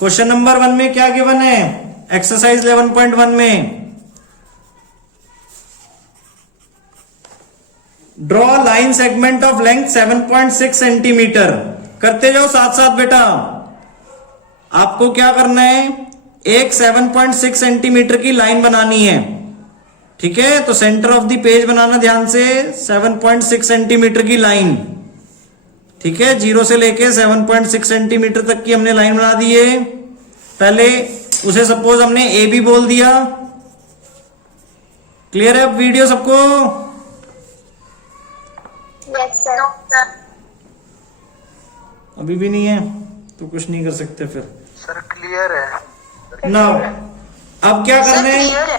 Question number 1 में क्या given है, एक्सरसाइज 11.1 में draw line segment of length 7.6 centimetre. करते जाओ साथ साथ बेटा। आपको क्या करना है, एक 7.6 सेंटीमीटर की लाइन बनानी है। ठीक है, तो सेंटर ऑफ द पेज बनाना ध्यान से, 7.6 सेंटीमीटर की लाइन। ठीक है, 0 से लेके 7.6 सेंटीमीटर तक की हमने लाइन बना दी है। पहले उसे सपोज हमने ए बी बोल दिया। क्लियर है अब वीडियो सबको? Yes sir. अभी भी नहीं है तो कुछ नहीं कर सकते फिर। सर क्लियर है ना, अब क्या करना है,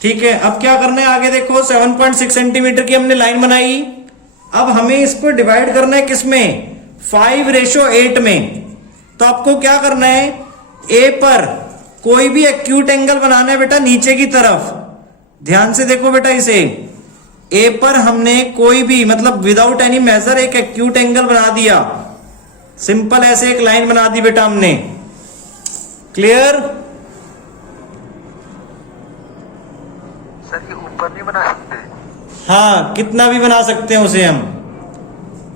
ठीक है, अब क्या करना है आगे देखो। 7.6 सेंटीमीटर की हमने लाइन बनाई। अब हमें इसको डिवाइड करना है किसमें, 5:8 में। तो आपको क्या करना है, ए पर कोई भी एक्यूट एंगल बनाना है बेटा नीचे की तरफ। ध्यान से देखो बेटा, इसे ए पर हमने कोई भी मतलब विदाउट एनी मेजर एक एक्यूट एंगल बना दिया। सिंपल ऐसे एक लाइन बना दी बेटा हमने। क्लियर? सर ये ऊपर नहीं बना सकते? हाँ, कितना भी बना सकते हैं उसे हम।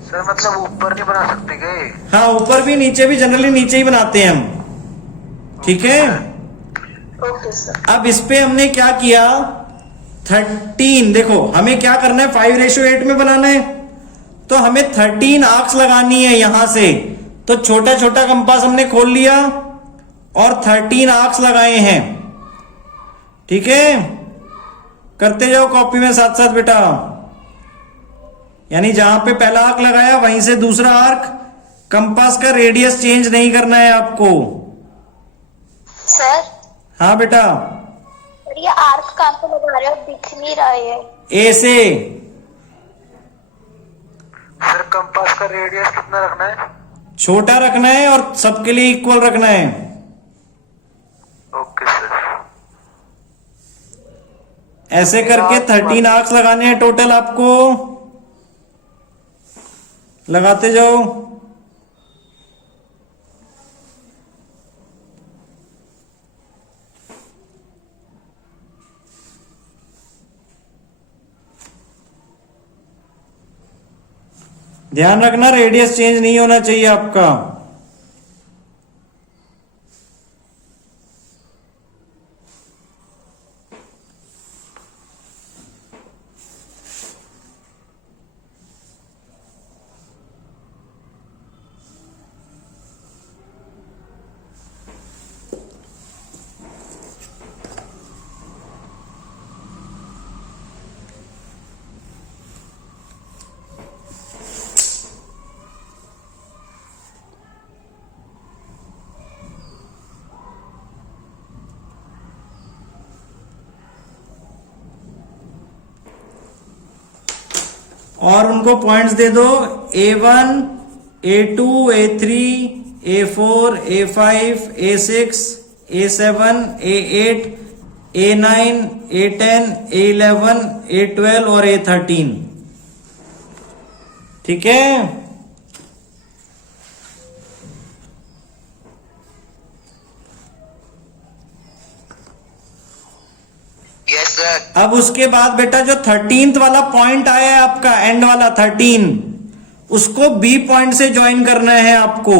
सर मतलब ऊपर नहीं बना सकते गए? हाँ, ऊपर भी नीचे भी, जनरली नीचे ही बनाते हैं हम। ठीक है, ओके सर। अब इस पे हमने क्या किया, 13। देखो हमें क्या करना है, 5:8 में बनाना है। तो हमें 13 आर्क्स लगानी है यहां से। तो छोटा छोटा कंपास हमने खोल लिया और 13 आर्क्स लगाए हैं। ठीक है, करते जाओ कॉपी में साथ साथ बेटा। यानी जहां पे पहला आर्क लगाया वहीं से दूसरा आर्क। कंपास का रेडियस चेंज नहीं करना है आपको। सर हाँ बेटा, ये आर्क कहाँ पे लगा रहे हो, दिख नहीं रहा है। ए से। सर कंपास का रेडियस कितना रखना है? छोटा रखना है और सबके लिए इक्वल रखना है। Okay sir. ऐसे करके 13 आर्क्स लगाने हैं टोटल आपको। लगाते जाओ। ध्यान रखना रेडियस चेंज नहीं होना चाहिए आपका। और उनको पॉइंट्स दे दो, A1, A2, A3, A4, A5, A6, A7, A8, A9, A10, A11, A12 और A13। ठीक है, यस सर। अब उसके बाद बेटा जो 13th वाला पॉइंट आया है आपका, एंड वाला 13, उसको बी पॉइंट से ज्वाइन करना है आपको।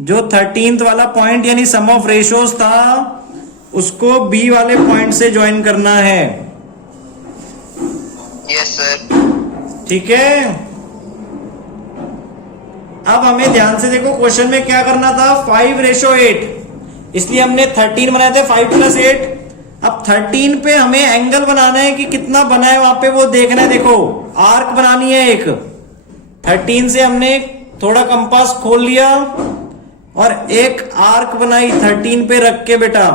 जो 13th वाला पॉइंट यानी सम ऑफ रेशोज था, उसको बी वाले पॉइंट से ज्वाइन करना है। Yes sir. ठीक है, अब हमें ध्यान से देखो, क्वेश्चन में क्या करना था, 5:8, इसलिए हमने 13 बनाए थे, 5 + 8। अब 13 पे हमें एंगल बनाना है कि कितना बना है वहां पे वो देखना है। देखो आर्क बनानी है एक। 13 से हमने थोड़ा कंपास खोल लिया और एक आर्क बनाई 13 पे रख के बेटा।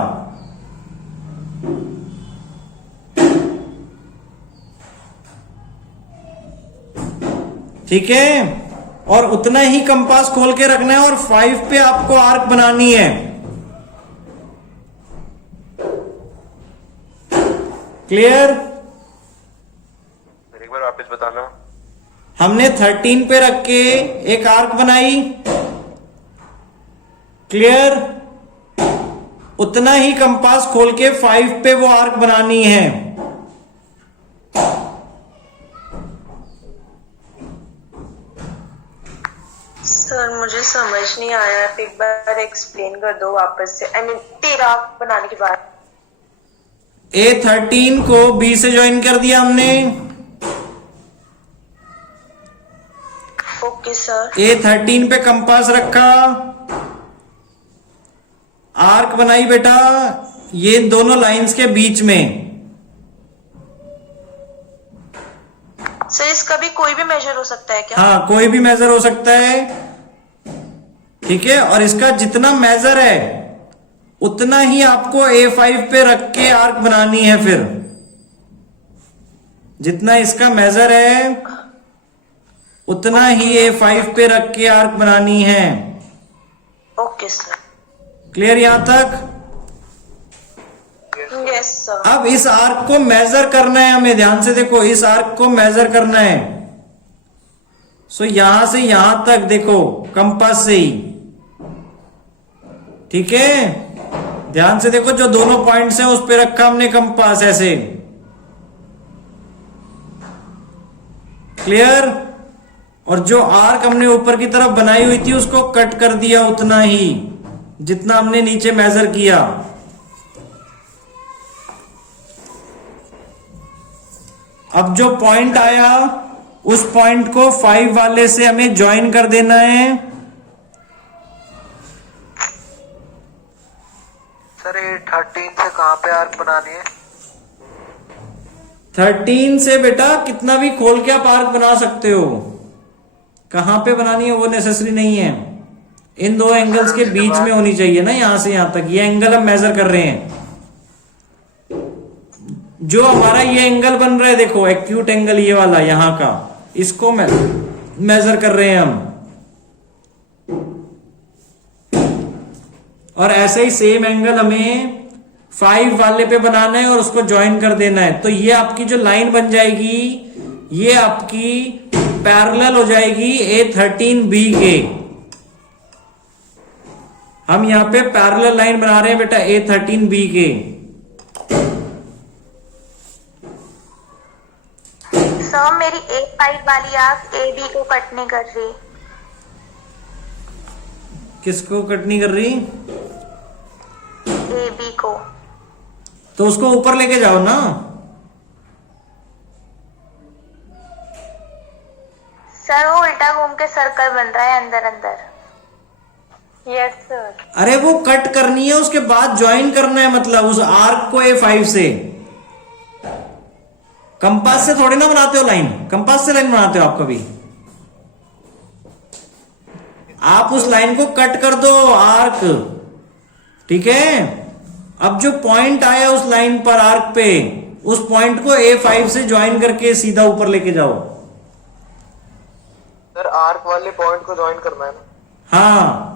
ठीक है, और उतना ही कंपास खोल के रखना है और 5 पे आपको आर्क बनानी है। क्लियर? एक बार वापस बताना। हमने 13 पे रख के एक आर्क बनाई क्लियर? उतना ही कंपास खोल के 5 पे वो आर्क बनानी है। सर मुझे समझ नहीं आया, आप एक बार एक्सप्लेन कर दो वापस से। आई मीन 13 बनाने के बाद A13 को B से ज्वाइन कर दिया हमने। Okay sir. A13 पे कंपास रखा, आर्क बनाई बेटा ये दोनों लाइंस के बीच में। सर इसका भी कोई भी मेजर हो सकता है क्या? हाँ, कोई भी मेजर हो सकता है, ठीक है। और इसका जितना मेजर है उतना ही आपको A5 पे रख के आर्क बनानी है। फिर जितना इसका मेजर है उतना ही A5 पे रख के आर्क बनानी है। Okay sir. क्लियर यहां तक? Yes sir. अब इस आर्क को मेजर करना है हमें, ध्यान से देखो, इस आर्क को मेजर करना है। सो यहां से यहां तक देखो कंपास से ही, ठीक है। ध्यान से देखो, जो दोनों पॉइंट्स हैं उस पे रखा हमने कंपास ऐसे। क्लियर? और जो आर्क हमने ऊपर की तरफ बनाई हुई थी उसको कट कर दिया उतना ही जितना हमने नीचे मेजर किया। अब जो पॉइंट आया उस पॉइंट को 5 वाले से हमें ज्वाइन कर देना है। सर ये 13 से कहाँ पे आर्क बनानी है? 13 से बेटा कितना भी खोल के आप आर्क बना सकते हो। कहां पे बनानी है वो नेसेसरी नहीं है, इन दो एंगल्स के बीच में होनी चाहिए ना, यहां से यहां तक। ये एंगल हम मेजर कर रहे हैं, जो हमारा ये एंगल बन रहा है देखो, एक्यूट एंगल ये वाला यहां का, इसको मेजर कर रहे हैं हम। और ऐसे ही सेम एंगल हमें 5 वाले पे बनाना है और उसको ज्वाइन कर देना है। तो ये आपकी जो लाइन बन जाएगी ये आपकी पैरेलल हो जाएगी A13B के। हम यहां पे पैरेलल लाइन बना रहे हैं बेटा A13B के। सर मेरी A5 वाली आर्क AB को कट नहीं कर रही। किसको कट नहीं कर रही? AB को। तो उसको ऊपर लेके जाओ ना। सर वो उल्टा घूम के सर्कल बन रहा है अंदर अंदर। Yes sir. अरे वो कट करनी है, उसके बाद ज्वाइन करना है, मतलब उस आर्क को A5 से। कंपास से थोड़ी ना बनाते हो लाइन, कंपास से लाइन बनाते हो आप कभी? आप उस लाइन को कट कर दो आर्क, ठीक है। अब जो पॉइंट आया उस लाइन पर आर्क पे, उस पॉइंट को A5 से ज्वाइन करके सीधा ऊपर लेके जाओ। सर आर्क वाले पॉइंट को ज्वाइन करना है ना? हाँ,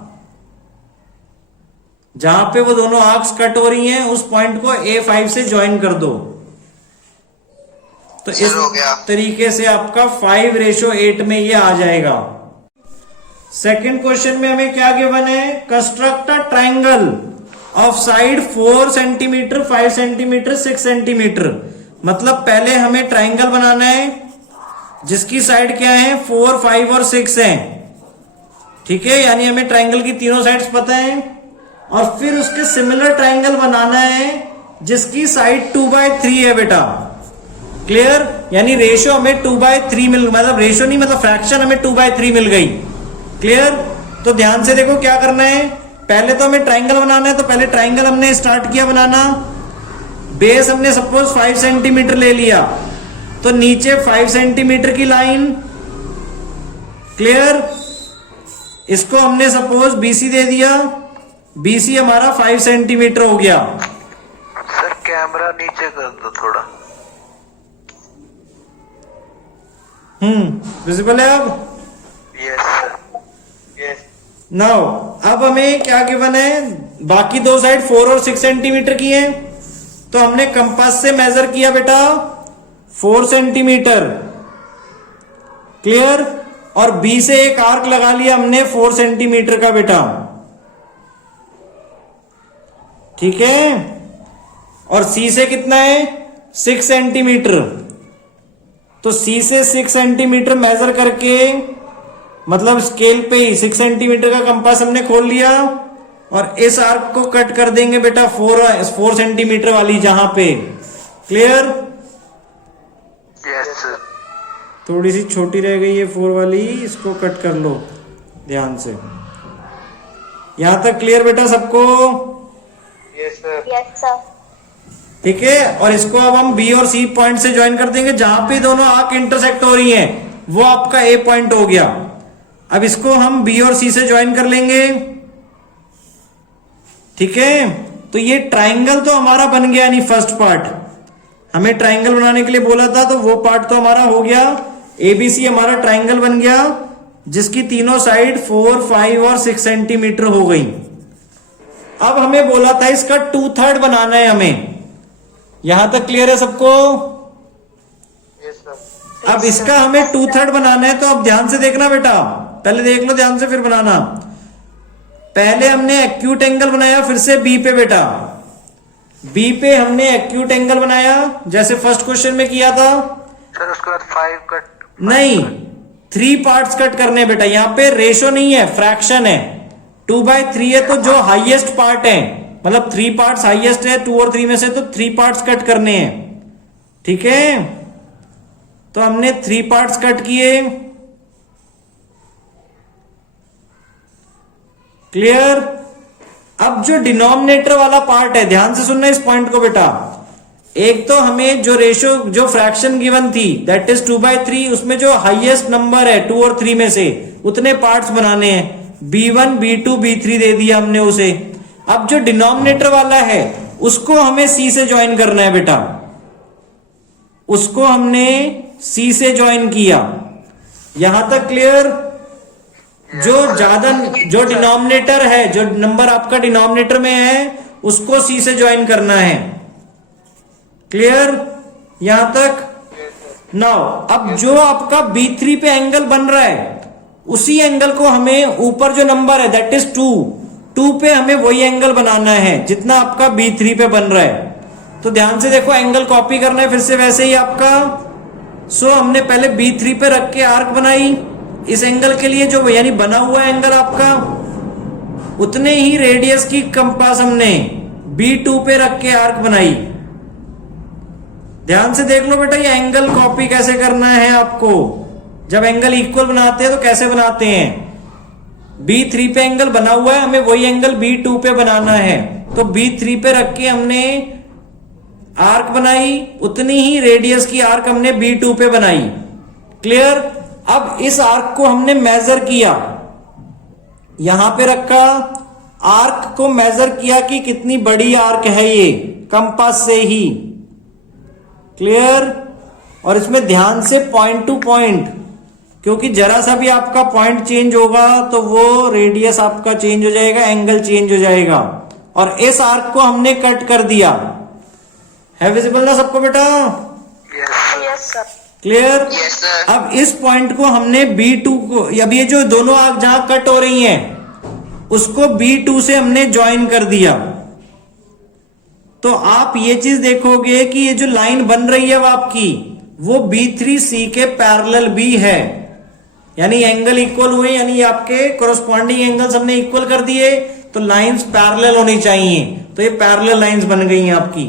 जहां पे वो दोनों आर्क्स कट हो रही हैं उस पॉइंट को A5 से ज्वाइन कर दो। तो इस हो गया। तरीके से आपका 5:8 में ये आ जाएगा। सेकंड क्वेश्चन में हमें क्या गिवन है? Construct a triangle of side 4 centimetre, 5 centimetre, 6 centimetre. मतलब पहले हमें ट्राइंगल बनाना है जिसकी साइड क्या है, 4, 5 और 6 है, ठीक है। यानी हमें ट्राइंगल की तीनों साइड्स पता है। और फिर उसके सिमिलर ट्राइंगल बनाना है जिसकी साइड 2/3 है बेटा। क्लियर? यानी रेशो हमें 2/3 मिल, मतलब रेशो नहीं, मतलब फ्रैक्शन हमें 2/3 मिल गई। क्लियर? तो ध्यान से देखो क्या करना है। पहले तो हमें ट्राइंगल बनाना है, तो पहले ट्राइंगल हमने स्टार्ट किया बनाना। बेस हमने सपोज 5 सेंटीमीटर ले लिया, तो नीचे 5 सेंटीमीटर की लाइन। क्लियर? इसको हमने सपोज BC दे दिया, BC हमारा 5 सेंटीमीटर हो गया। सर कैमरा नीचे कर दो थोड़ा। विजिबल है अब? Yes sir, yes. नाउ अब हमें क्या गिवन है? बाकी दो साइड 4 और 6 सेंटीमीटर की हैं, तो हमने कंपास से मेजर किया बेटा 4 सेंटीमीटर। क्लियर? और B से एक आर्क लगा लिया हमने 4 सेंटीमीटर का बेटा। ठीक है, और सी से कितना है 6 सेंटीमीटर। तो सी से 6 सेंटीमीटर मेजर करके, मतलब स्केल पे ही 6 सेंटीमीटर का कंपास हमने खोल लिया और इस आर्क को कट कर देंगे बेटा 4 सेंटीमीटर वाली जहां पे। क्लियर? Yes sir. थोड़ी सी छोटी रह गई है 4 वाली, इसको कट कर लो ध्यान से। यहां तक क्लियर बेटा सबको? Yes sir. Yes sir. ठीक है, और इसको अब हम बी और सी पॉइंट से ज्वाइन कर देंगे। जहां पे दोनों आर्क इंटरसेक्ट हो रही हैं वो आपका ए पॉइंट हो गया। अब इसको हम बी और सी से ज्वाइन कर लेंगे। ठीक है, तो ये ट्राइंगल तो हमारा बन गया, नहीं फर्स्ट पार्ट हमें ट्राइंगल बनाने के लिए बोला था, तो वो पार्ट तो हमारा हो गया। एबीसी हमारा ट्राइंगल बन गया जिसकी तीनों साइड 4, 5 और 6 सेंटीमीटर हो गई। अब हमें बोला था इसका 2/3 बनाना है हमें। यहां तक क्लियर है सबको? Yes sir. अब इसका हमें 2/3 बनाना है, तो अब ध्यान से देखना बेटा, पहले देख लो ध्यान से फिर बनाना। पहले हमने एक्यूट एंगल बनाया, फिर से बी पे बेटा, बी पे हमने एक्यूट एंगल बनाया जैसे फर्स्ट क्वेश्चन में किया था। सर उसके बाद 5 कट। नहीं, 3 पार्ट्स कट करने बेटा। यहां पे रेशो नहीं है, फ्रैक्शन है। 2/3 है, तो जो हाईएस्ट पार्ट है, मतलब 3 पार्ट्स हाईएस्ट है 2 और 3 में से, तो 3 पार्ट्स कट करने हैं। ठीक है, तो हमने 3 पार्ट्स कट किए। क्लियर? अब जो डिनोमिनेटर वाला पार्ट है, ध्यान से सुनना इस पॉइंट को बेटा। एक तो हमें जो रेशो, जो फ्रैक्शन गिवन थी दैट इज 2/3, उसमें जो हाईएस्ट नंबर है 2 और 3 में से, उतने पार्ट्स बनाने हैं। B1, B2, B3 दे दिया हमने उसे। अब जो डिनोमिनेटर वाला है उसको हमें C से ज्वाइन करना है बेटा, उसको हमने C से ज्वाइन किया। यहां तक क्लियर? जो डिनोमिनेटर है, जो नंबर आपका डिनोमिनेटर में है, उसको C से ज्वाइन करना है। क्लियर यहां तक? नाउ अब जो आपका B3 पे एंगल बन रहा है, उसी एंगल को हमें ऊपर जो नंबर है दैट इज 2 पे हमें वही एंगल बनाना है जितना आपका B3 पे बन रहा है। तो ध्यान से देखो, एंगल कॉपी करना है फिर से वैसे ही आपका। सो हमने पहले B3 पे रख के आर्क बनाई इस एंगल के लिए, जो यानी बना हुआ एंगल आपका, उतने ही रेडियस की कंपास हमने B2 पे रख के आर्क बनाई। ध्यान से देख लो बेटा, ये एंगल कॉपी कैसे करना है आपको। जब एंगल इक्वल बनाते हैं तो कैसे बनाते हैं, B3 पे एंगल बना हुआ है, हमें वही एंगल B2 पे बनाना है। तो B3 पे रख के हमने आर्क बनाई, उतनी ही रेडियस की आर्क हमने B2 पे बनाई। क्लियर? अब इस आर्क को हमने मेजर किया, यहां पे रखा, आर्क को मेजर किया कि कितनी बड़ी आर्क है ये, कंपास से ही। क्लियर? और इसमें ध्यान से पॉइंट टू पॉइंट, क्योंकि जरा सा भी आपका पॉइंट चेंज होगा तो वो रेडियस आपका चेंज हो जाएगा, एंगल चेंज हो जाएगा। और इस आर्क को हमने कट कर दिया। है विजिबल ना सबको बेटा? Yes sir. Clear? Yes sir. अब इस पॉइंट को हमने B2 को, अब ये जो दोनों आर्क जहां कट हो रही हैं उसको B2 से हमने ज्वाइन कर दिया। तो आप ये चीज देखोगे कि ये जो लाइन बन रही है वो आपकी, वो B3C के पैरेलल भी है, यानी एंगल इक्वल हुए, यानी आपके कोरोस्पॉन्डिंग एंगल्स हमने इक्वल कर दिए, तो लाइंस पैरेलल होनी चाहिए। तो ये पैरेलल लाइंस बन गई हैं आपकी।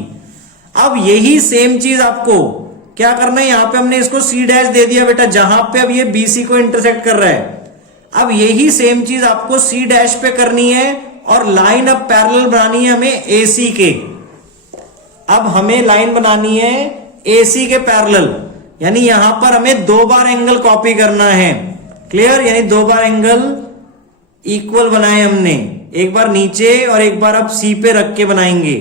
अब यही सेम चीज आपको क्या करना है, यहां पे हमने इसको C' दे दिया बेटा, जहां पे अब ये BC को इंटरसेक्ट कर रहा है। अब यही सेम चीज आपको C' पे करनी है और लाइन अब पैरेलल बनानी है हमें AC के। अब हमें लाइन बनानी है AC के पैरेलल, यानी यहां पर हमें 2 बार एंगल कॉपी करना है। क्लियर? यानी 2 बार एंगल इक्वल बनाए हमने, एक बार नीचे और एक बार अब C पे रख के बनाएंगे।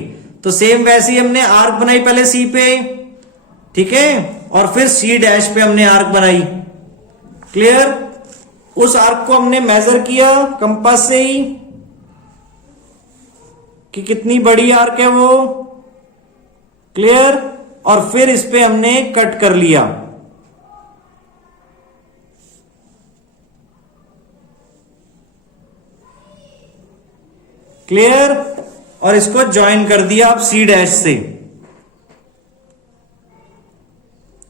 तो सेम वैसे ही हमने आर्क बनाई पहले C पे, ठीक है, और फिर C' पे हमने आर्क बनाई। क्लियर? उस आर्क को हमने मेजर किया कंपास से ही कि कितनी बड़ी आर्क है वो। क्लियर? और फिर इस पे हमने कट कर लिया। क्लियर? और इसको ज्वाइन कर दिया आप सी डैश से।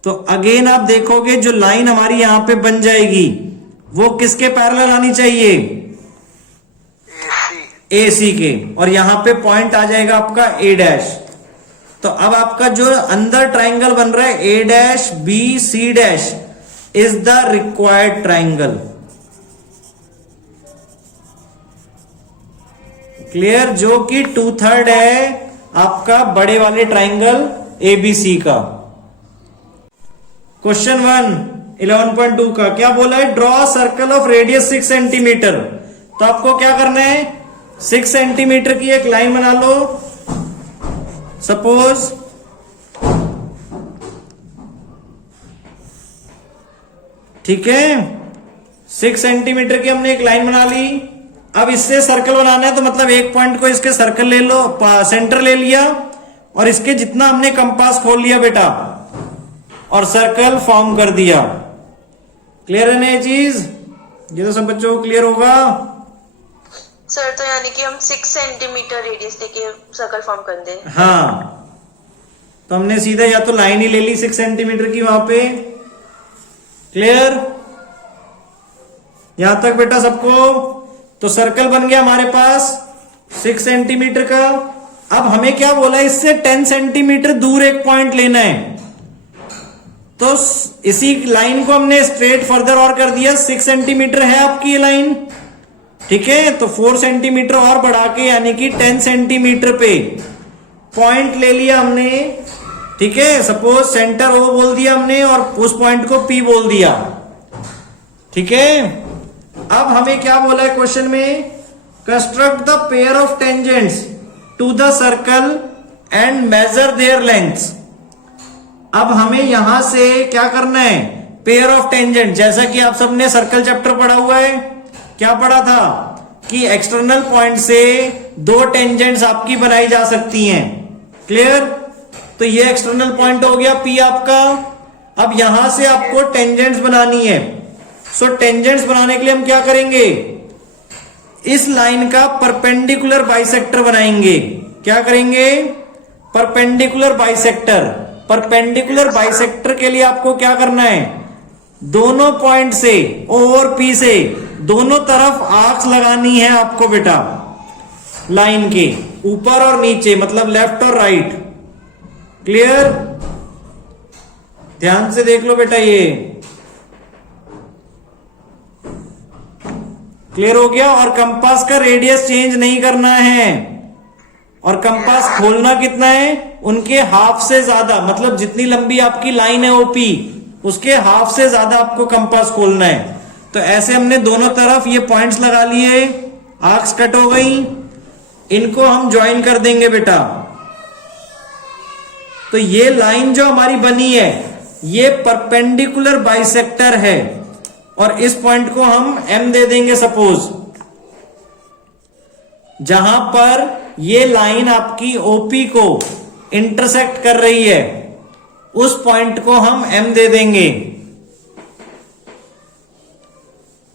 तो अगेन आप देखोगे जो लाइन हमारी यहां पे बन जाएगी वो किसके पैरेलल आनी चाहिए? AC के, और यहां पे पॉइंट आ जाएगा आपका A डैश। तो अब आपका जो अंदर ट्राइंगल बन रहा है A dash B C dash is the required triangle. Clear? जो कि 2/3 है आपका बड़े वाले ट्राइंगल ABC का। क्वेश्चन 1 11.2 का क्या बोला है? Draw circle of radius 6 centimetre. तो आपको क्या करना है? 6 सेंटीमीटर की एक लाइन बना लो। सपोज ठीक है, 6 सेंटीमीटर की हमने एक लाइन बना ली। अब इससे सर्कल बनाना है तो मतलब एक पॉइंट को इसके सर्कल ले लो, सेंटर ले लिया, और इसके जितना हमने कंपास खोल लिया बेटा और सर्कल फॉर्म कर दिया। क्लियर है ना ये चीज? ये तो सब बच्चों को क्लियर होगा। सर तो यानी कि हम 6 सेंटीमीटर रेडियस लेके सर्कल फॉर्म कर दे। हाँ, तो हमने सीधा या तो लाइन ही ले ली 6 सेंटीमीटर की वहां पे। क्लियर? यहां तक बेटा सबको? तो सर्कल बन गया हमारे पास 6 सेंटीमीटर का। अब हमें क्या बोला है? इससे 10 सेंटीमीटर दूर एक पॉइंट लेना है। तो इसी लाइन को हमने स्ट्रेट फर्दर और कर दिया। 6 सेंटीमीटर है आपकी ये लाइन, ठीक है? तो 4 सेंटीमीटर और बढ़ा के यानी कि 10 सेंटीमीटर पे पॉइंट ले लिया हमने, ठीक है? सपोज सेंटर O बोल दिया हमने और उस पॉइंट को P बोल दिया, ठीक है? अब हमें क्या बोला है क्वेश्चन में? Construct the pair of tangents to the circle and measure their lengths. अब हमें यहां से क्या करना है? Pair of tangent. जैसा कि आप सबने सर्कल चैप्टर पढ़ा हुआ है, क्या पढ़ा था कि एक्सटर्नल पॉइंट से 2 टेंजेंट्स आपकी बनाई जा सकती हैं। क्लियर? तो ये एक्सटर्नल पॉइंट हो गया P आपका। अब यहां से आपको टेंजेंट्स बनानी है। सो टेंजेंट्स बनाने के लिए हम क्या करेंगे? इस लाइन का परपेंडिकुलर बाइसेक्टर बनाएंगे। क्या करेंगे? Perpendicular bisector. परपेंडिकुलर बाइसेक्टर के लिए आपको क्या करना है? दोनों पॉइंट से O और P से दोनों तरफ आर्क्स लगानी है आपको बेटा, लाइन के ऊपर और नीचे, मतलब लेफ्ट और राइट। क्लियर? ध्यान से देख लो बेटा, ये क्लियर हो गया। और कंपास का रेडियस चेंज नहीं करना है, और कंपास खोलना कितना है? उनके हाफ से ज्यादा, मतलब जितनी लंबी आपकी लाइन है OP उसके हाफ से ज्यादा आपको कंपास खोलना है। तो ऐसे हमने दोनों तरफ ये पॉइंट्स लगा लिए, आर्क्स कट हो गई, इनको हम ज्वाइन कर देंगे बेटा। तो ये लाइन जो हमारी बनी है ये परपेंडिकुलर बाइसेक्टर है, और इस पॉइंट को हम M दे देंगे सपोज। जहां पर ये लाइन आपकी OP को इंटरसेक्ट कर रही है उस पॉइंट को हम M दे देंगे।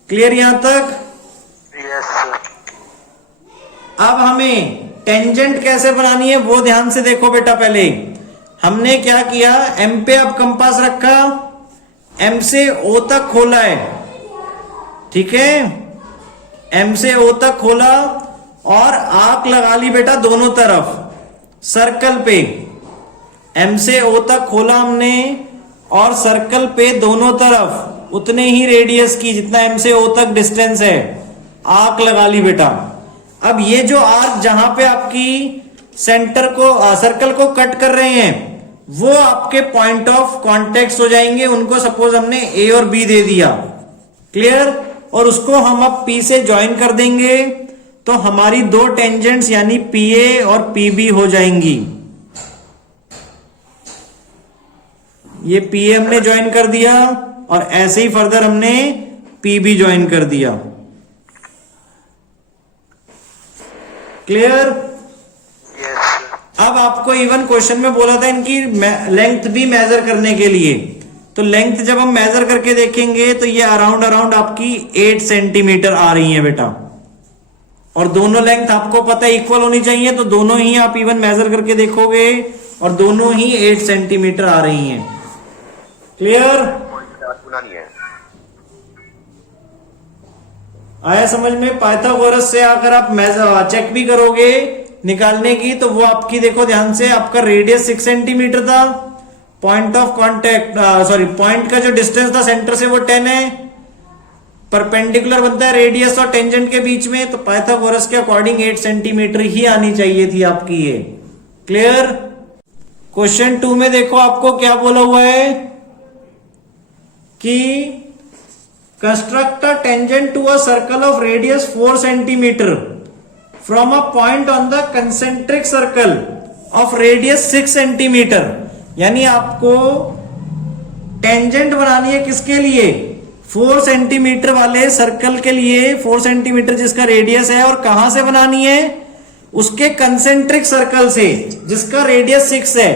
क्लियर यहां तक? Yes sir. अब हमें टेंजेंट कैसे बनानी है वो ध्यान से देखो बेटा। पहले हमने क्या किया? M पे अब कंपास रखा, M से O तक खोला है, ठीक है? M से O तक खोला और आर्क लगा ली बेटा दोनों तरफ सर्कल पे। M से O तक खोला हमने और सर्कल पे दोनों तरफ उतने ही रेडियस की जितना M से O तक डिस्टेंस है आर्क लगा ली बेटा। अब ये जो आर्क जहां पे आपकी सेंटर को सर्कल को कट कर रहे हैं वो आपके पॉइंट ऑफ कॉन्टेक्ट हो जाएंगे। उनको सपोज हमने A और B दे दिया। क्लियर? और उसको हम अब P से ज्वाइन कर देंगे तो हमारी 2 टेंजेंट्स यानी PA और PB हो जाएंगी। ये PA हमने ज्वाइन कर दिया और ऐसे ही फर्दर हमने PB ज्वाइन कर दिया। क्लियर? Yes sir. अब आपको इवन क्वेश्चन में बोला था इनकी लेंथ भी मेजर करने के लिए, तो लेंथ जब हम मेजर करके देखेंगे तो ये अराउंड आपकी 8 सेंटीमीटर आ रही है बेटा। और दोनों लेंथ आपको पता है इक्वल होनी चाहिए, तो दोनों ही आप इवन मेजर करके देखोगे और दोनों ही 8 सेंटीमीटर आ रही हैं। क्लियर? बनानी है। आया समझ में? पाइथागोरस से अगर आप चेक भी करोगे निकालने की, तो वो आपकी देखो ध्यान से, आपका रेडियस 6 सेंटीमीटर था, पॉइंट ऑफ कांटेक्ट पॉइंट का जो डिस्टेंस था सेंटर से वो 10 है, परपेंडिकुलर बनता है रेडियस और टेंजेंट के बीच में, तो पाइथागोरस के अकॉर्डिंग 8 सेंटीमीटर ही आनी चाहिए थी आपकी ये। क्लियर? क्वेश्चन 2 में देखो आपको क्या बोला हुआ है कि construct a tangent to a circle of radius 4 centimetre from a point on the concentric circle of radius 6 centimetre. यानी आपको टेंजेंट बनानी है किसके लिए? 4 सेंटीमीटर वाले सर्कल के लिए, 4 सेंटीमीटर जिसका रेडियस है, और कहां से बनानी है? उसके कंसेंट्रिक सर्कल से जिसका रेडियस 6 है।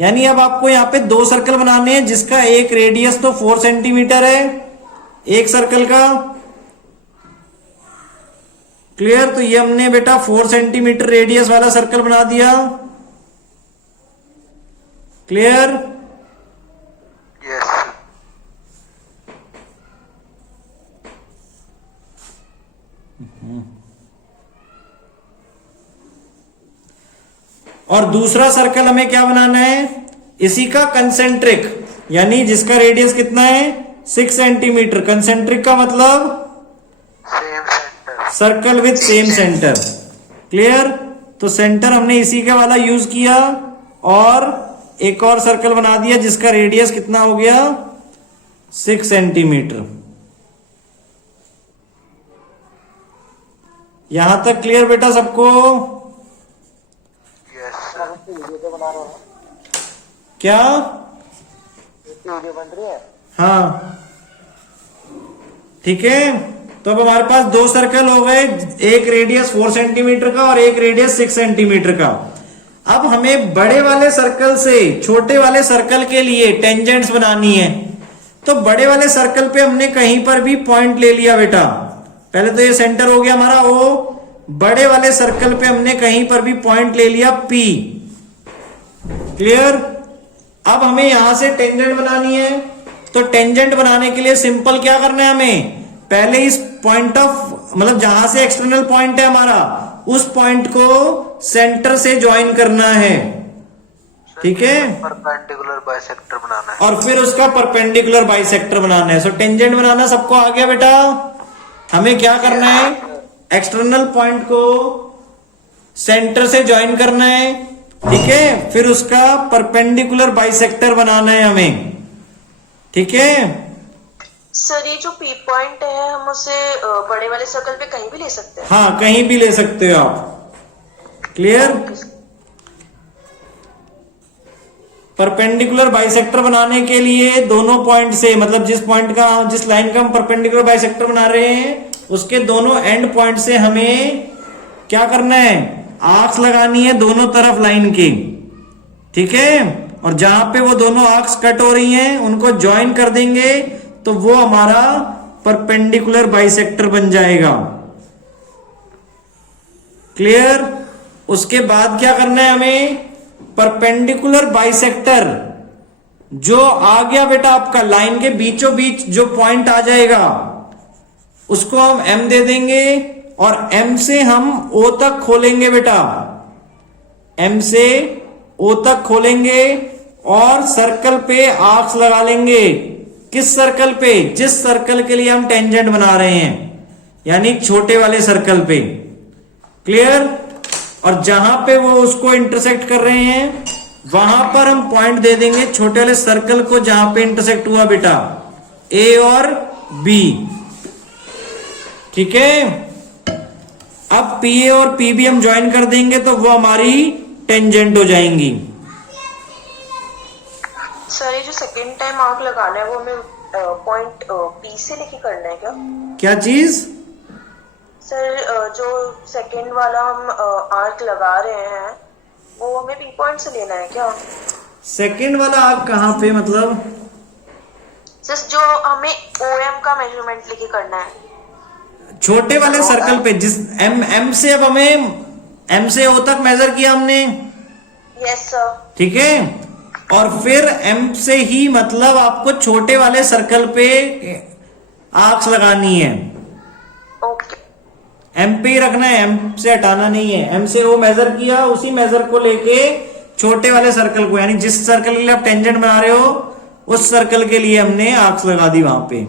यानी अब आपको यहां पे 2 सर्कल बनाने हैं जिसका एक रेडियस तो 4 सेंटीमीटर है एक सर्कल का। क्लियर? तो ये हमने बेटा 4 सेंटीमीटर रेडियस वाला सर्कल बना दिया। क्लियर? यस। और दूसरा सर्कल हमें क्या बनाना है? इसी का कंसेंट्रिक, यानी जिसका रेडियस कितना है? 6 सेंटीमीटर। कंसेंट्रिक का मतलब same centre. Circle with same centre. Clear? तो सेंटर हमने इसी का वाला यूज किया और एक और सर्कल बना दिया जिसका रेडियस कितना हो गया? 6 सेंटीमीटर। यहां तक क्लियर बेटा सबको? यस। क्या? वीडियो बन रही है? हाँ ठीक है। तो अब हमारे पास 2 सर्कल हो गए, एक रेडियस 4 सेंटीमीटर का और एक रेडियस 6 सेंटीमीटर का। अब हमें बड़े वाले सर्कल से छोटे वाले सर्कल के लिए टेंजेंट्स बनानी है। तो बड़े वाले सर्कल पे हमने कहीं पर भी पॉइंट ले लिया बेटा। पहले तो ये सेंटर हो गया हमारा O। बड़े वाले सर्कल पे हमने कहीं पर भी पॉइंट ले लिया P। क्लियर? अब हमें यहां से टेंजेंट बनानी है। तो टेंजेंट बनाने के लिए सिंपल क्या करना है हमें? पहले इस पॉइंट ऑफ जहां से एक्सटर्नल पॉइंट है हमारा, उस पॉइंट को सेंटर से ज्वाइन करना है। ठीक है? परपेंडिकुलर बाइसेक्टर बनाना है और फिर उसका परपेंडिकुलर बाइसेक्टर बनाना है। सो टेंजेंट बनाना सबको आ गया बेटा? हमें क्या करना है? एक्सटर्नल पॉइंट को सेंटर से ज्वाइन करना है। ठीक है? फिर उसका परपेंडिकुलर बाइसेक्टर बनाना है हमें। ठीक है? सर ये जो पी पॉइंट है हम उसे बड़े वाले सर्कल पे कहीं भी ले सकते हैं? हाँ, कहीं भी ले सकते हो आप। क्लियर? परपेंडिकुलर बाइसेक्टर बनाने के लिए दोनों पॉइंट से, जिस लाइन का हम परपेंडिकुलर बाइसेक्टर बना रहे हैं उसके दोनों एंड पॉइंट से हमें क्या करना है? आर्क्स लगानी है दोनों तरफ लाइन की। ठीक है? और जहां पे वो दोनों आर्क्स कट हो रही हैं उनको ज्वाइन कर देंगे तो वो हमारा परपेंडिकुलर बाइसेक्टर बन जाएगा। क्लियर? उसके बाद क्या करना है हमें? परपेंडिकुलर बाइसेक्टर जो आ गया बेटा आपका लाइन के बीचों बीच जो पॉइंट आ जाएगा उसको हम M दे देंगे और M से हम O तक खोलेंगे बेटा। M से O तक खोलेंगे और सर्कल पे आर्क्स लगा लेंगे। किस सर्कल पे? जिस सर्कल के लिए हम टेंजेंट बना रहे हैं, यानी छोटे वाले सर्कल पे। क्लियर? और जहां पे वो उसको इंटरसेक्ट कर रहे हैं वहां पर हम पॉइंट दे देंगे छोटे वाले सर्कल को जहां पे इंटरसेक्ट हुआ बेटा, A और B। ठीक है? अब PA और PB हम ज्वाइन कर देंगे तो वो हमारी टेंजेंट हो जाएंगी। सर ये जो सेकेंड टाइम आर्क लगाना है वो हमें पॉइंट पी से लेके करना है क्या? क्या चीज? सर जो सेकेंड वाला हम आर्क लगा रहे हैं वो हमें पी पॉइंट से लेना है क्या? सेकेंड वाला आर्क कहां पे? सर जो हमें OM का मेजरमेंट लेके करना है। छोटे वाले सर्कल पे जिस एम से, अब हमें एम से ओ तक मेजर किया हमने, यस सर। ठीक है, और फिर एम से ही मतलब आपको छोटे वाले सर्कल पे आर्क्स लगानी है। ओके एम पे ही रखना है, एम से हटाना नहीं है। एम से ओ मेजर किया, उसी मेजर को लेके छोटे वाले सर्कल को, यानी जिस सर्कल के लिए आप टेंजेंट बना रहे हो उस सर्कल के लिए हमने आर्क्स लगा दी वहां पे,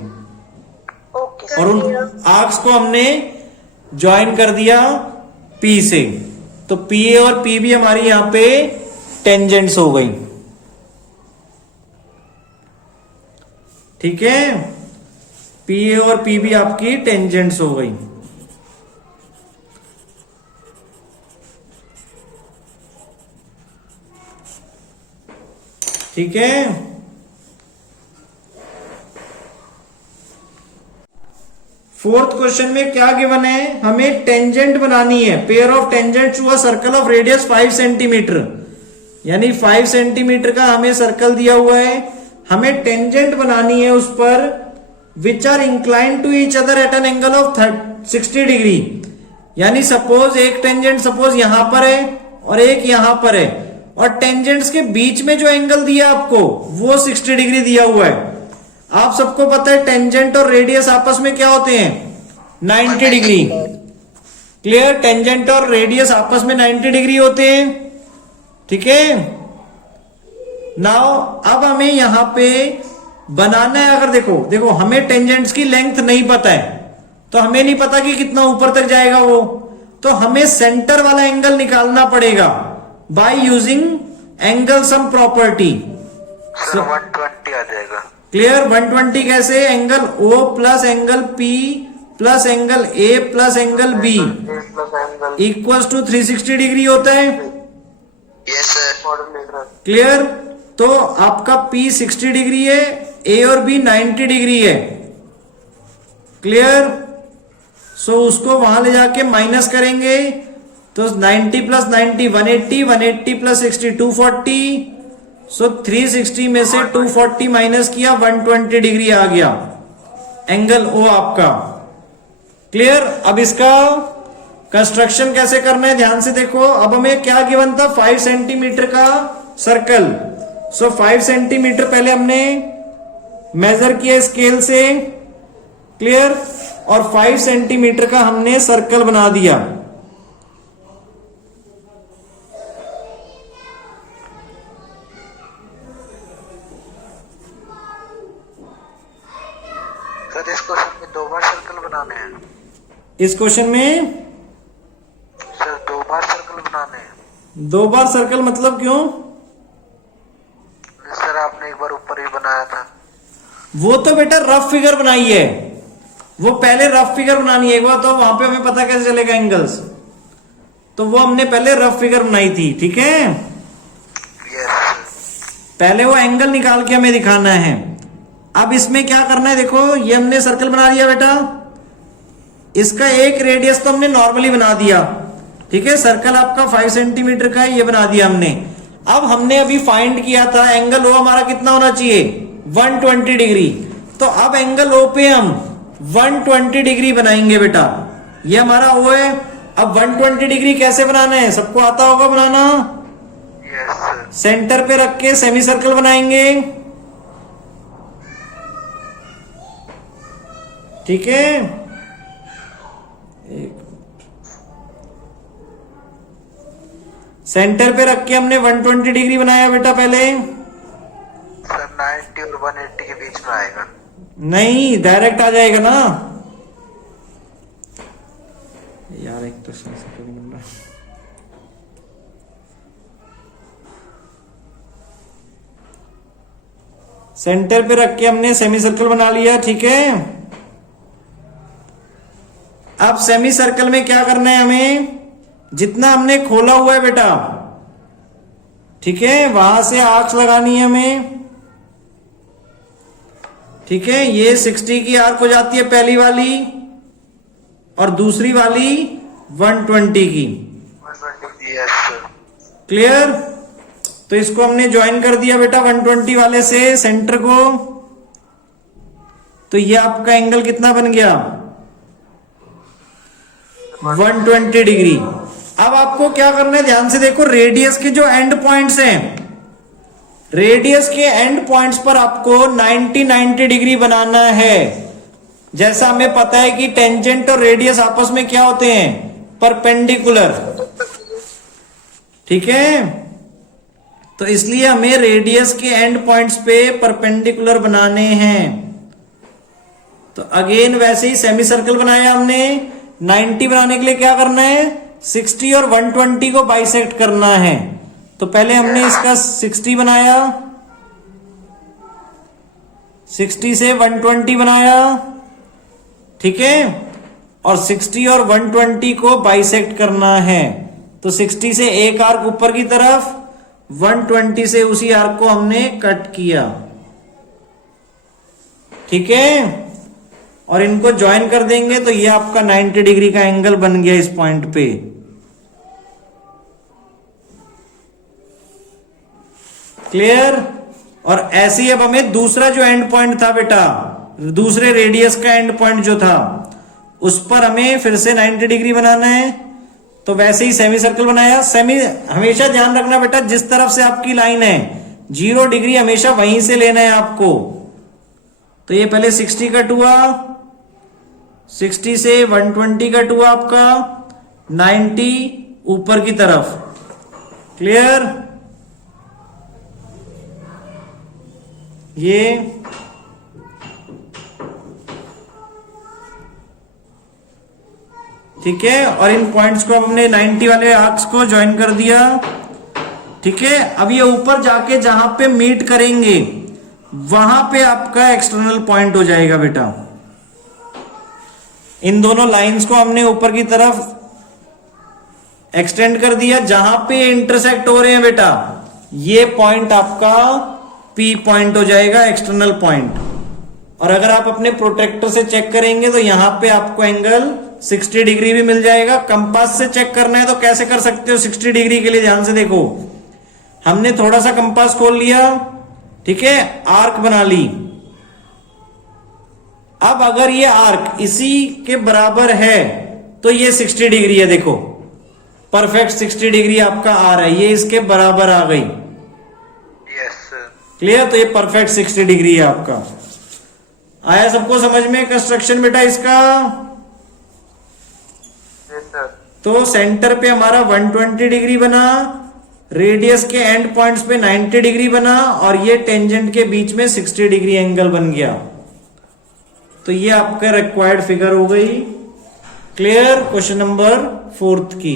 ओके और उन आर्क्स को हमने ज्वाइन कर दिया पी से। तो पी ए और पी बी हमारी यहां पे टेंजेंट्स हो गई, ठीक है। पी ए और पी बी आपकी टेंजेंट्स हो गई। ठीक है, फोर्थ क्वेश्चन में क्या गिवन है, हमें टेंजेंट बनानी है, pair of tangent to a circle of radius 5 centimetre, यानी 5 सेंटीमीटर का हमें सर्कल दिया हुआ है, हमें टेंजेंट बनानी है उस पर, which are incline to each other at an angle of 60 degree. यानी सपोज एक टेंजेंट सपोज यहां पर है और एक यहां पर है, और टेंजेंट्स के बीच में जो एंगल दिया आपको वो 60 डिग्री दिया हुआ है। आप सबको पता है टेंजेंट और रेडियस आपस में क्या होते हैं, 90 डिग्री। क्लियर, टेंजेंट और रेडियस आपस में 90 डिग्री होते हैं, ठीक है। नाउ अब हमें यहां पे बनाना है, अगर देखो हमें टेंजेंट्स की लेंथ नहीं पता है, तो हमें नहीं पता कि कितना ऊपर तक जाएगा वो, तो हमें सेंटर वाला एंगल निकालना पड़ेगा by using angle sum property. Sir 120 आ जाएगा। क्लियर, 120 कैसे, angle O plus angle P plus angle A plus angle B equals to 360 degree होता है। Yes sir. क्लियर, तो आपका P 60 डिग्री है, A और B 90 डिग्री है। क्लियर, सो उसको वहां ले जाके माइनस करेंगे, तो 90 प्लस 90 180, 180 प्लस 60 240, सो 360 में से 240 माइनस किया 120 डिग्री आ गया एंगल O आपका। क्लियर, अब इसका कंस्ट्रक्शन कैसे करना है ध्यान से देखो। अब हमें क्या गिवन था, 5 सेंटीमीटर का सर्कल, सो 5 सेंटीमीटर पहले हमने मेजर किया स्केल से। क्लियर, और 5 सेंटीमीटर का हमने सर्कल बना दिया। सर इस क्वेश्चन में 2 बार सर्कल बनाने हैं। इस क्वेश्चन में सर 2 बार सर्कल बनाने हैं। 2 बार सर्कल मतलब क्यों? सर आपने एक बार ऊपर ही बनाया था। वो तो बेटा रफ फिगर बनाई है, वो पहले रफ फिगर बनानी है एक बार, तो वहां पे हमें पता कैसे चलेगा एंगल्स, तो वो हमने पहले रफ फिगर बनाई थी, ठीक है। यस पहले वो एंगल निकाल के हमें दिखाना है। अब इसमें क्या करना है, देखो ये हमने सर्कल बना दिया बेटा, इसका एक रेडियस तो हमने नॉर्मली बना दिया, ठीक है। सर्कल आपका 5 सेंटीमीटर का है, ये बना दिया हमने। अब हमने अभी फाइंड किया था एंगल O हमारा कितना होना चाहिए, 120 डिग्री। तो अब एंगल O पे हम 120 डिग्री बनाएंगे बेटा, ये हमारा O है। अब 120 डिग्री कैसे बनाना है, सबको आता होगा बनाना। Yes sir. सेंटर पे रख के सेमी सर्कल बनाएंगे, ठीक है। सेंटर पे रख के हमने 120 डिग्री बनाया बेटा पहले। सर 90 और 180 के बीच में आएगा। नहीं, डायरेक्ट आ जाएगा ना यार, एक तो सर्कल बन रहा। सेंटर पे रख के हमने सेमी सर्कल बना लिया, ठीक है। अब सेमी सर्कल में क्या करना है हमें, जितना हमने खोला हुआ है बेटा, ठीक है, वहां से आर्क्स लगानी है हमें, ठीक है। ये 60 की आर्क हो जाती है पहली वाली, और दूसरी वाली 120 की। 120 यस सर। क्लियर, तो इसको हमने ज्वाइन कर दिया बेटा 120 वाले से सेंटर को, तो ये आपका एंगल कितना बन गया, 120 डिग्री। अब आपको क्या करना है, ध्यान से देखो, रेडियस के जो एंड पॉइंट्स हैं, रेडियस के एंड पॉइंट्स पर आपको 90 डिग्री बनाना है। जैसा हमें पता है कि टेंजेंट और रेडियस आपस में क्या होते हैं, परपेंडिकुलर, ठीक है। तो इसलिए हमें रेडियस के एंड पॉइंट्स पे परपेंडिकुलर बनाने हैं। तो अगेन वैसे ही सेमी सर्कल बनाया हमने, 90 बनाने के लिए क्या करना है, 60 और 120 को बाइसेक्ट करना है। तो पहले हमने इसका 60 बनाया, 60 से 120 बनाया, ठीक है, और 60 और 120 को बाइसेक्ट करना है। तो 60 से एक आर्क ऊपर की तरफ, 120 से उसी आर्क को हमने कट किया, ठीक है, और इनको ज्वाइन कर देंगे तो ये आपका 90 डिग्री का एंगल बन गया इस पॉइंट पे। क्लियर। और ऐसे ही अब हमें दूसरा जो एंड पॉइंट था बेटा, दूसरे रेडियस का एंड पॉइंट जो था, उस पर हमें फिर से 90 डिग्री बनाना है। तो वैसे ही सेमी सर्कल बनाया। सेमी हमेशा ध्यान रखना बेटा, जिस तरफ से आपकी लाइन है 0 डिग्री हमेशा वहीं से लेना है आपको। तो ये पहले 60 कट हुआ, 60 से 120 कट हुआ आपका, 90 ऊपर की तरफ। क्लियर। ये ठीक है, और इन पॉइंट्स को हमने 90 वाले आर्क्स को ज्वाइन कर दिया, ठीक है। अब ये ऊपर जाके जहां पे मीट करेंगे वहां पे आपका एक्सटर्नल पॉइंट हो जाएगा बेटा। इन दोनों लाइंस को हमने ऊपर की तरफ एक्सटेंड कर दिया, जहां पे इंटरसेक्ट हो रहे हैं बेटा, ये पॉइंट आपका P पॉइंट हो जाएगा, एक्सटर्नल पॉइंट। और अगर आप अपने प्रोटेक्टर से चेक करेंगे तो यहां पे आपको एंगल 60 डिग्री भी मिल जाएगा। कंपास से चेक करना है तो कैसे कर सकते हो 60 डिग्री के लिए, ध्यान से देखो, हमने थोड़ा सा कंपास खोल लिया, ठीक है, आर्क बना ली। अब अगर ये आर्क इसी के बराबर है तो ये 60 डिग्री है, देखो परफेक्ट 60 डिग्री आपका आ रहा है, ये इसके बराबर आ गई। क्लियर। तो ये परफेक्ट 60 डिग्री है आपका। आया सबको समझ में कंस्ट्रक्शन बेटा इसका। तो सेंटर पे हमारा 120 डिग्री बना, रेडियस के एंड पॉइंट्स पे 90 डिग्री बना, और ये टेंजेंट के बीच में 60 डिग्री एंगल बन गया। तो ये आपका रिक्वायर्ड फिगर हो गई। क्लियर। क्वेश्चन नंबर 4 की।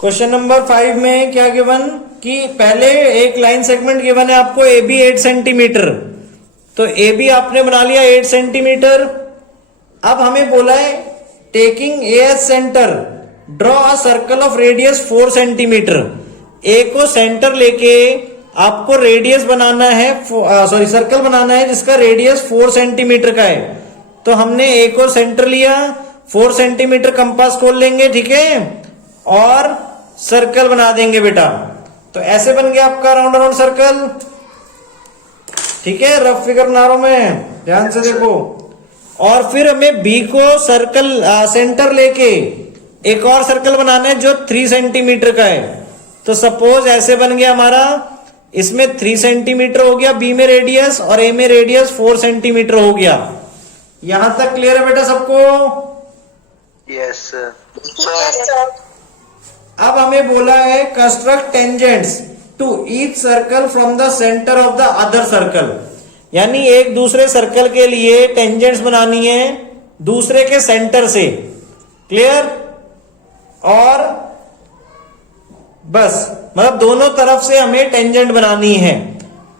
क्वेश्चन नंबर 5 में क्या गिवन कि पहले एक लाइन सेगमेंट गिवन है आपको AB 8 सेंटीमीटर। तो AB आपने बना लिया 8 सेंटीमीटर। अब हमें बोला है taking A as centre draw a circle of radius 4 centimetre. A को सेंटर लेके आपको रेडियस बनाना है, सर्कल बनाना है जिसका रेडियस 4 सेंटीमीटर का है। तो हमने ए को सेंटर लिया, 4 सेंटीमीटर कंपास खोल लेंगे, ठीक है, और सर्कल बना देंगे बेटा। तो ऐसे बन गया आपका राउंड राउंड सर्कल, ठीक है। रफ फिगर बना रहा हूं मैं, ध्यान से देखो। और फिर हमें बी को सर्कल सेंटर लेके एक और सर्कल बनाना है जो 3 सेंटीमीटर का है। तो सपोज ऐसे बन गया हमारा, इसमें 3 सेंटीमीटर हो गया बी में रेडियस, और ए में रेडियस 4 सेंटीमीटर हो गया। यहां तक क्लियर है बेटा सबको? Yes sir. अब हमें बोला है construct tangents to each circle from the centre of the other circle. यानी एक दूसरे सर्कल के लिए टेंजेंट्स बनानी है दूसरे के सेंटर से। क्लियर। और बस मतलब दोनों तरफ से हमें टेंजेंट बनानी है।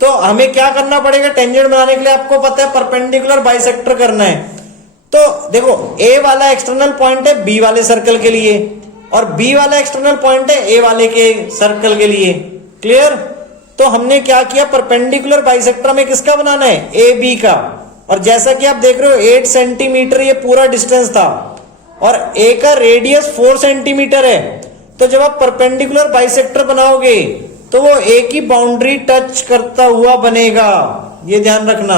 तो हमें क्या करना पड़ेगा टेंजेंट बनाने के लिए? आपको पता है परपेंडिकुलर बाइसेक्टर करना है। तो देखो ए वाला एक्सटर्नल पॉइंट है बी वाले सर्कल के लिए, और बी वाला एक्सटर्नल पॉइंट है ए वाले के सर्कल के लिए। क्लियर। तो हमने क्या किया, परपेंडिकुलर बाइसेक्टर में किसका बनाना है? ए बी का। और जैसा कि आप देख रहे हो 8 सेंटीमीटर ये पूरा डिस्टेंस था, और ए का रेडियस 4 सेंटीमीटर है। तो जब आप परपेंडिकुलर बाइसेक्टर बनाओगे तो वो ए की बाउंड्री टच करता हुआ बनेगा, ये ध्यान रखना।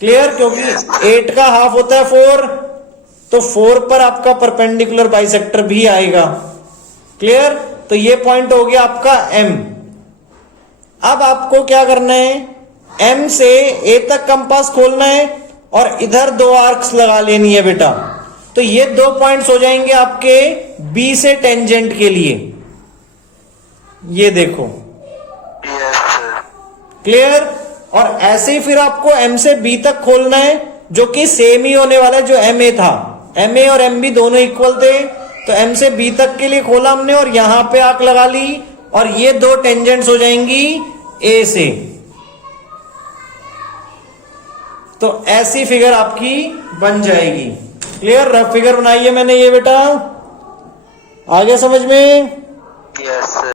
क्लियर। क्योंकि 8 का हाफ होता है 4, तो 4 पर आपका परपेंडिकुलर बाइसेक्टर भी आएगा। क्लियर? तो ये पॉइंट हो गया आपका M। अब आपको क्या करना है, M से A तक कंपास खोलना है और इधर 2 आर्क्स लगा लेनी है बेटा। तो ये 2 पॉइंट्स हो जाएंगे आपके B से टेंजेंट के लिए। ये देखो, यस सर। क्लियर? और ऐसे ही फिर आपको M से B तक खोलना है, जो कि सेम ही होने वाला है जो MA था। MA और MB दोनों इक्वल थे, तो M से B तक के लिए खोला हमने और यहां पे आर्क लगा ली और ये 2 टेंजेंट्स हो जाएंगी A से। तो ऐसी फिगर आपकी बन जाएगी। क्लियर? रफ फिगर बनाई है मैंने ये बेटा, आगे समझ में? Yes sir.